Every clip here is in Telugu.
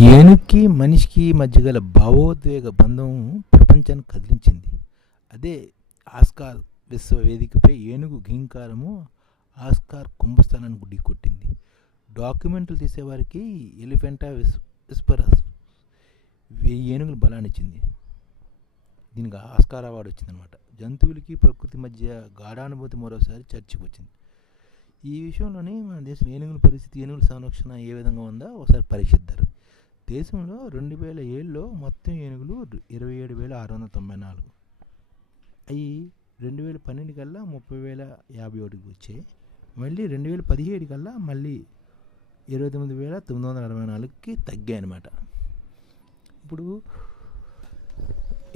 ఏనుగుకి మనిషికి మధ్య గల భావోద్వేగ బంధం ప్రపంచాన్ని కదిలించింది. అదే ఆస్కార్ విశ్వ వేదికపై ఏనుగు ఘీంకారము ఆస్కార్ కుంభస్థలాన్ని గుడ్డి కొట్టింది. డాక్యుమెంట్లు తీసేవారికి ఎలిఫెంటా విస్ విస్పరస్ ఏనుగులు బలాన్నిచ్చింది దీనికి ఆస్కార్ అవార్డు వచ్చిందనమాట జంతువులకి ప్రకృతి మధ్య గాఢానుభూతి మరోసారి చర్చకు వచ్చింది. ఈ విషయంలోనే మన దేశం ఏనుగుల పరిస్థితి ఏనుగుల సంరక్షణ ఏ విధంగా ఉందో ఒకసారి పరీక్షిద్దారు. దేశంలో రెండు వేల ఏడులో మొత్తం ఏనుగులు ఇరవై ఏడు వేల ఆరు వందల తొంభై నాలుగు. అవి రెండు వేల పన్నెండు కల్లా ముప్పై వేల యాభై ఒకటికి వచ్చాయి. మళ్ళీ రెండు వేల పదిహేడు కల్లా మళ్ళీ ఇరవై తొమ్మిది వేల తొమ్మిది వందల అరవై నాలుగుకి తగ్గాయి అన్నమాట. ఇప్పుడు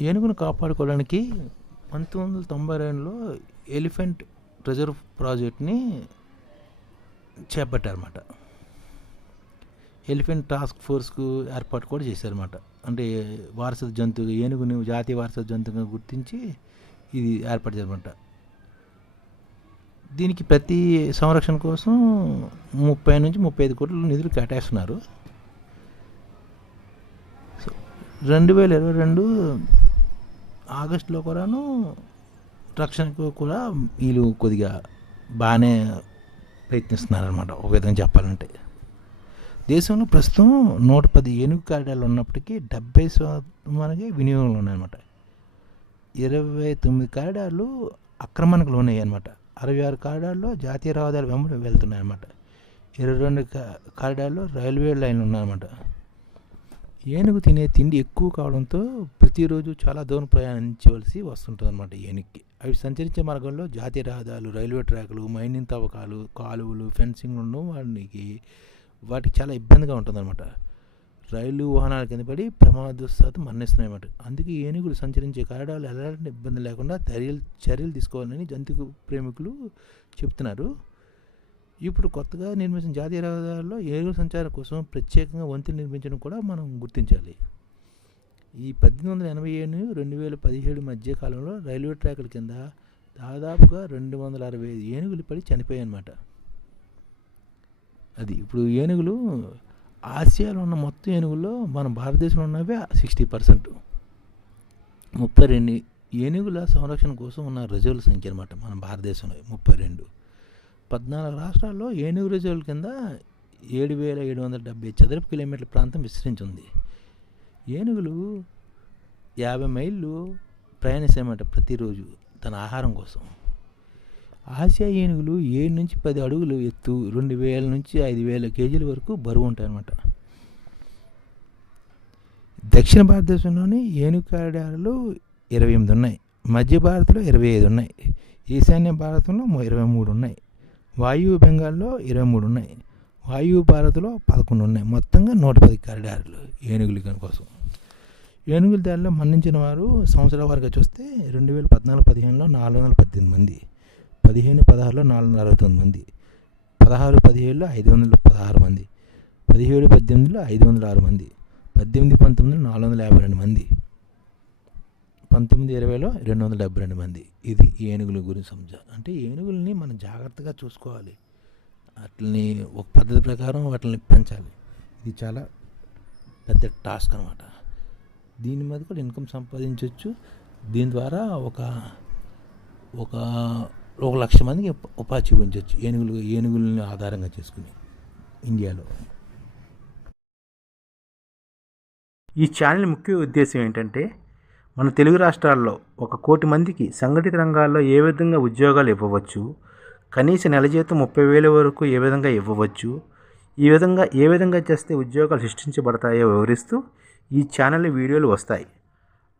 ఏనుగును కాపాడుకోవడానికి పంతొమ్మిది వందల తొంభై రెండులో ఎలిఫెంట్ రిజర్వ్ ప్రాజెక్ట్ని చేపట్టారన్నమాట. ఎలిఫెంట్ టాస్క్ ఫోర్స్కు ఏర్పాటు కూడా చేశారన్నమాట. అంటే వారసత్వ జంతువు ఏనుగుని జాతీయ వారసత్వ జంతువుగా గుర్తించి ఇది ఏర్పాటు చేయాలన్నమాట దీనికి ప్రతి సంరక్షణ కోసం ముప్పై నుంచి ముప్పై ఐదు కోట్ల నిధులు కేటాయిస్తున్నారు. రెండు వేల ఇరవై రెండు ఆగస్టులో కూడాను రక్షణకు కూడా వీళ్ళు కొద్దిగా బాగానే ప్రయత్నిస్తున్నారు అనమాట ఒక విధంగా చెప్పాలంటే. దేశంలో ప్రస్తుతం నూట పది ఏనుగు కారిడార్లు ఉన్నప్పటికీ డెబ్బై శాతం వినియోగంలో ఉన్నాయన్నమాట. ఇరవై తొమ్మిది కారిడార్లు ఆక్రమణకు లోనయ్యాయి అనమాట అరవై ఆరు కారిడార్లో జాతీయ రహదారులు వెంబడి వెళ్తున్నాయి అనమాట ఇరవై రెండు కారిడార్లో రైల్వే లైన్లు ఉన్నాయన్నమాట. ఏనుగు తినే తిండి ఎక్కువ కావడంతో ప్రతిరోజు చాలా దూరం ప్రయాణించవలసి వస్తుంటుంది అనమాట ఏనుగుకి. అవి సంచరించే మార్గంలో జాతీయ రహదారులు రైల్వే ట్రాకులు మైనింగ్ తవ్వకాలు కాలువలు ఫెన్సింగ్ ఉండడం వాటికి వాటికి చాలా ఇబ్బందిగా ఉంటుందన్నమాట. రైలు వాహనాల కింద పడి ప్రమాదవశాత్తు మరణిస్తున్నాయన్నమాట. అందుకే ఏనుగులు సంచరించే కారిడార్లు ఎలాంటి ఇబ్బంది లేకుండా చర్యలు చర్యలు తీసుకోవాలని జంతు ప్రేమికులు చెప్తున్నారు. ఇప్పుడు కొత్తగా నిర్మించిన జాతీయ రహదారుల్లో ఏనుగుల సంచారం కోసం ప్రత్యేకంగా వంతులు నిర్మించడం కూడా మనం గుర్తించాలి. ఈ పద్దెనిమిది వందల ఎనభై ఏడు రెండు వేల పదిహేడు మధ్య కాలంలో రైల్వే ట్రాకుల కింద దాదాపుగా రెండు వందల అరవై ఐదు ఏనుగులు పడి చనిపోయాయి అన్నమాట అది ఇప్పుడు ఏనుగులు ఆసియాలో ఉన్న మొత్తం ఏనుగుల్లో మన భారతదేశంలో ఉన్నవే సిక్స్టీ పర్సెంట్. ముప్పై రెండు ఏనుగుల సంరక్షణ కోసం ఉన్న రిజర్వుల సంఖ్య అనమాట మన భారతదేశంలో ముప్పై రెండు. పద్నాలుగు రాష్ట్రాల్లో ఏనుగు రిజర్వుల కింద ఏడు వేల ఏడు వందల డెబ్బై చదరపు కిలోమీటర్ల ప్రాంతం విస్తరించి ఉంది ఏనుగులు యాభై మైళ్ళు ప్రయాణిస్తాయన్నమాట ప్రతిరోజు తన ఆహారం కోసం. ఆసియా ఏనుగులు ఏడు నుంచి పది అడుగులు ఎత్తు రెండు వేల నుంచి ఐదు వేల కేజీల వరకు బరువు ఉంటాయన్నమాట. దక్షిణ భారతదేశంలోని ఏనుగు కారిడార్లు ఇరవై ఎనిమిది ఉన్నాయి. మధ్య భారత్లో ఇరవై ఐదు ఉన్నాయి. ఈశాన్య భారతంలో ఇరవై మూడు ఉన్నాయి. వాయువు బెంగాల్లో ఇరవై మూడు ఉన్నాయి. వాయువు భారత్లో పదకొండు ఉన్నాయి. మొత్తంగా నూట పది కారిడార్లు ఏనుగుల కోసం. ఏనుగుల దారిలో మరణించిన వారు సంవత్సరాల వరకు చూస్తే రెండు వేల పద్నాలుగు పదిహేనులో నాలుగు వందల పద్దెనిమిది మంది. పదిహేను పదహారులో నాలుగు వందల అరవై తొమ్మిది మంది. పదహారు పదిహేడులో ఐదు వందల పదహారు మంది. పదిహేడు పద్దెనిమిదిలో ఐదు వందల ఆరు మంది. పద్దెనిమిది పంతొమ్మిదిలో నాలుగు వందల యాభై రెండు మంది. పంతొమ్మిది ఇరవైలో రెండు వందల డెబ్బై రెండు మంది. ఇది ఏనుగుల గురించి సంజ అంటే ఏనుగుల్ని మనం జాగ్రత్తగా చూసుకోవాలి. వాటిని ఒక పద్ధతి ప్రకారం వాటిని పెంచాలి. ఇది చాలా పెద్ద టాస్క్ అనమాట దీని మీద కూడా ఇన్కమ్ సంపాదించవచ్చు దీని ద్వారా ఒక ఒక ఒక లక్ష మందికి ఉపాధి చూపించవచ్చు ఏనుగులు ఏనుగులని ఆధారంగా చేసుకుని ఇండియాలో. ఈ ఛానల్ ముఖ్య ఉద్దేశం ఏంటంటే మన తెలుగు రాష్ట్రాల్లో ఒక కోటి మందికి సంఘటిత రంగాల్లో ఏ విధంగా ఉద్యోగాలు ఇవ్వవచ్చు కనీస నెల జీతం ముప్పై వేల వరకు ఏ విధంగా ఇవ్వవచ్చు ఈ విధంగా ఏ విధంగా చేస్తే ఉద్యోగాలు సృష్టించబడతాయో వివరిస్తూ ఈ ఛానల్ వీడియోలు వస్తాయి.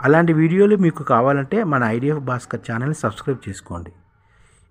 అలాంటి వీడియోలు మీకు కావాలంటే మన ఐడిఎఫ్ భాస్కర్ ఛానల్ని సబ్స్క్రైబ్ చేసుకోండి.